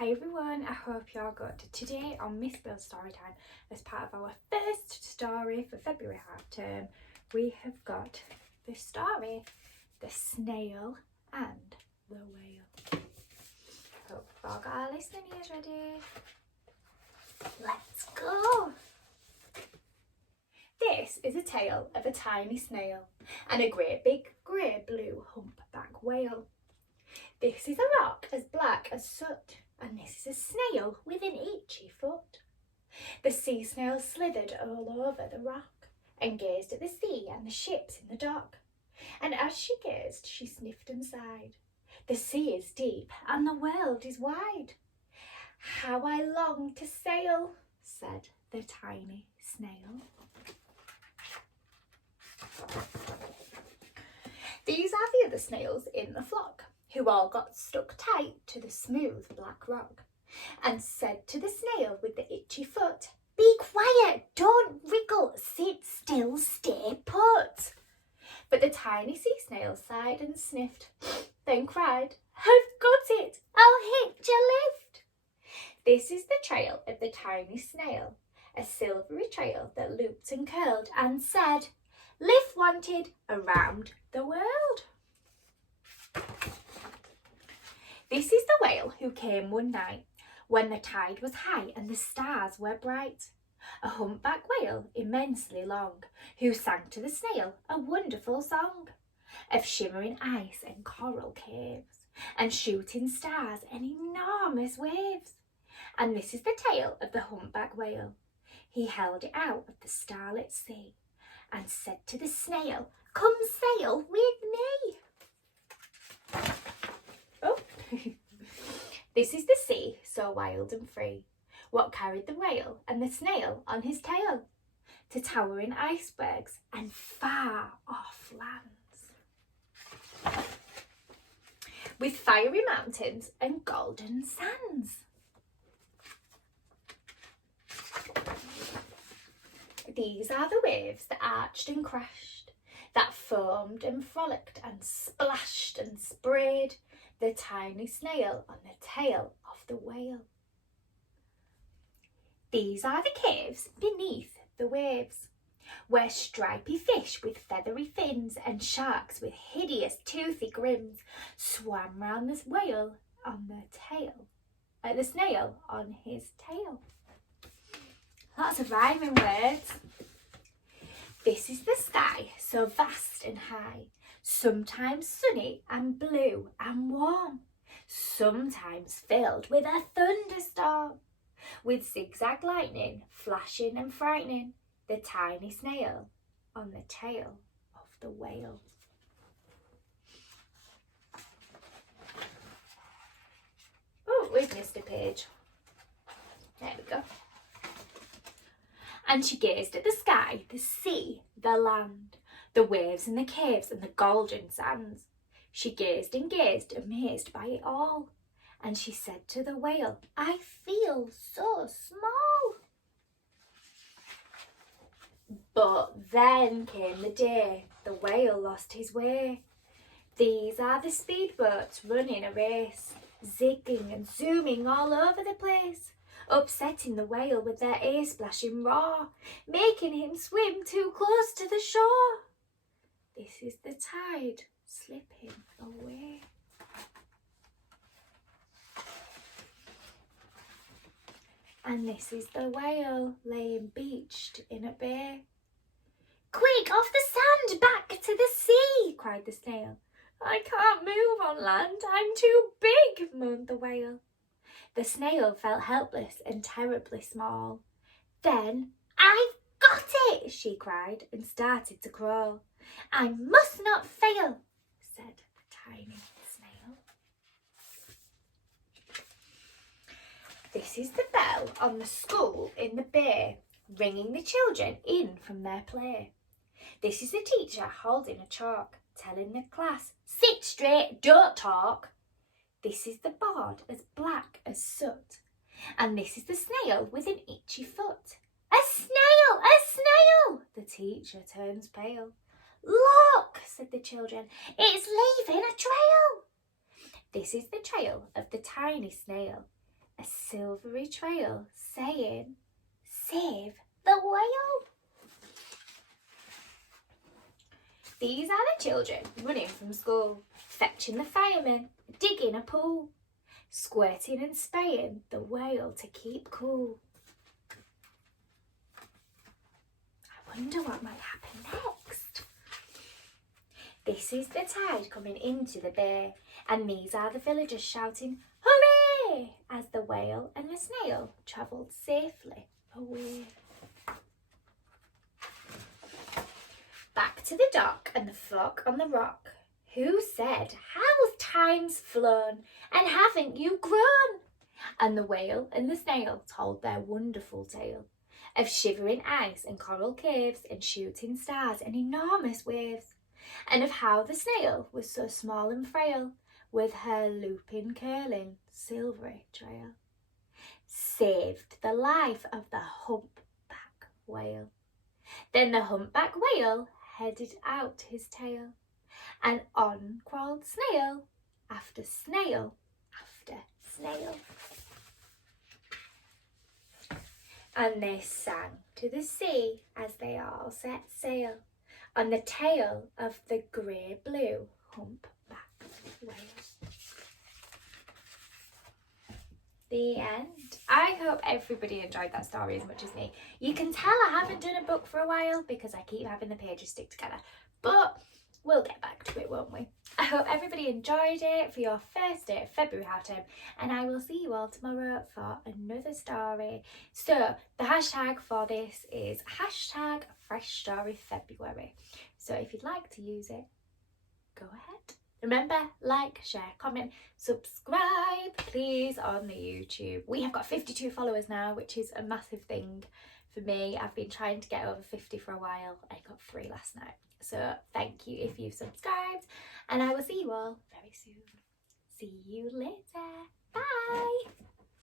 Hi everyone, I hope you're good. Today on Miss Bill's Storytime, as part of our first story for February half term, we have got the story, The Snail and the Whale. Hope we've all got our listening ears ready. Let's go! This is a tale of a tiny snail and a great big grey blue humpback whale. This is a rock as black as soot, and this is a snail with an itchy foot. The sea snail slithered all over the rock and gazed at the sea and the ships in the dock. And as she gazed, she sniffed and sighed. The sea is deep and the world is wide. How I long to sail, said the tiny snail. These are the other snails in the flock, who all got stuck tight to the smooth black rock, and said to the snail with the itchy foot, "Be quiet, don't wriggle, sit still, stay put." But the tiny sea snail sighed and sniffed, then cried, "I've got it, I'll hitch a lift." This is the trail of the tiny snail, a silvery trail that looped and curled and said, "Lift wanted around the world." This is the whale who came one night when the tide was high and the stars were bright. A humpback whale immensely long, who sang to the snail a wonderful song of shimmering ice and coral caves and shooting stars and enormous waves. And this is the tale of the humpback whale. He held it out of the starlit sea and said to the snail, "Come sail with me." Oh, this is the sea, so wild and free, what carried the whale and the snail on his tail to towering icebergs and far off lands, with fiery mountains and golden sands. These are the waves that arched and crashed, that foamed and frolicked and splashed and sprayed the tiny snail on the tail of the whale. These are the caves beneath the waves, where stripy fish with feathery fins and sharks with hideous toothy grins swam round the whale on the tail, the snail on his tail. Lots of rhyming words. This is the sky, so vast and high, sometimes sunny and blue and warm, sometimes filled with a thunderstorm, with zigzag lightning flashing and frightening the tiny snail on the tail of the whale. Oh, we've missed a page. There we go. And she gazed at the sky, the sea, the land, the waves and the caves and the golden sands. She gazed and gazed, amazed by it all. And she said to the whale, "I feel so small." But then came the day the whale lost his way. These are the speedboats running a race, zigging and zooming all over the place, upsetting the whale with their ear-splashing roar, making him swim too close to the shore. This is the tide slipping away. And this is the whale laying beached in a bay. "Quick, off the sand, back to the sea," cried the snail. "I can't move on land, I'm too big," moaned the whale. The snail felt helpless and terribly small. Then, "I've got it," she cried and started to crawl. "I must not fail," said the tiny snail. This is the bell on the school in the bay, ringing the children in from their play. This is the teacher holding a chalk, telling the class, "Sit straight, don't talk." This is the board as black as soot, and this is the snail with an itchy foot. "A snail, a snail!" The teacher turns pale. "Look," said the children, "it's leaving a trail." This is the trail of the tiny snail, a silvery trail saying, "Save the whale." These are the children running from school, fetching the firemen, digging a pool, squirting and spraying the whale to keep cool. I wonder what might happen next. This is the tide coming into the bay, and these are the villagers shouting, "Hooray!" as the whale and the snail travelled safely away. Back to the dock and the flock on the rock, who said, "How's time's flown, and haven't you grown?" And the whale and the snail told their wonderful tale of shivering ice and coral caves and shooting stars and enormous waves, and of how the snail was so small and frail, with her looping, curling, silvery trail, saved the life of the humpback whale. Then the humpback whale headed out his tail, and on crawled snail after snail after snail. And they sang to the sea as they all set sail on the tail of the grey-blue humpback whale. The end. I hope everybody enjoyed that story as much as me. You can tell I haven't done a book for a while because I keep having the pages stick together, but we'll get back to it, won't we? I hope everybody enjoyed it for your first day of February half term, and I will see you all tomorrow for another story. So the hashtag for this is hashtag Fresh Story February. So if you'd like to use it, go ahead. Remember, like, share, comment, subscribe, please, on the YouTube. We have got 52 followers now, which is a massive thing for me. I've been trying to get over 50 for a while. I got 3 last night. So thank you if you've subscribed, and I will see you all very soon. See you later. Bye.